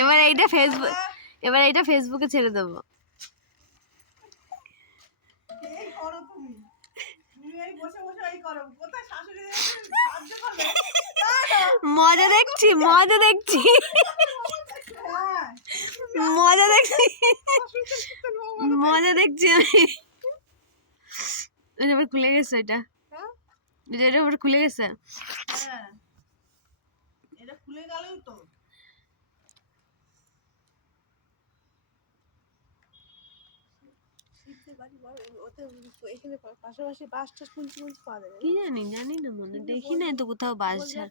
এবার এইটা ফেসবুকে ছেড়ে দেবো। মজা দেখছি মজা দেখছি মজা দেখছি মজা দেখছি আমি। এবার খুলে গেছে এটা, এটা এবার খুলে গেছে। এটা খুলে গেলেও তো পাশাপাশি বাসটা শুনছি পাওয়া যাবে। কি জানি না মনে দেখি না তো কোথাও বাস ছাড়।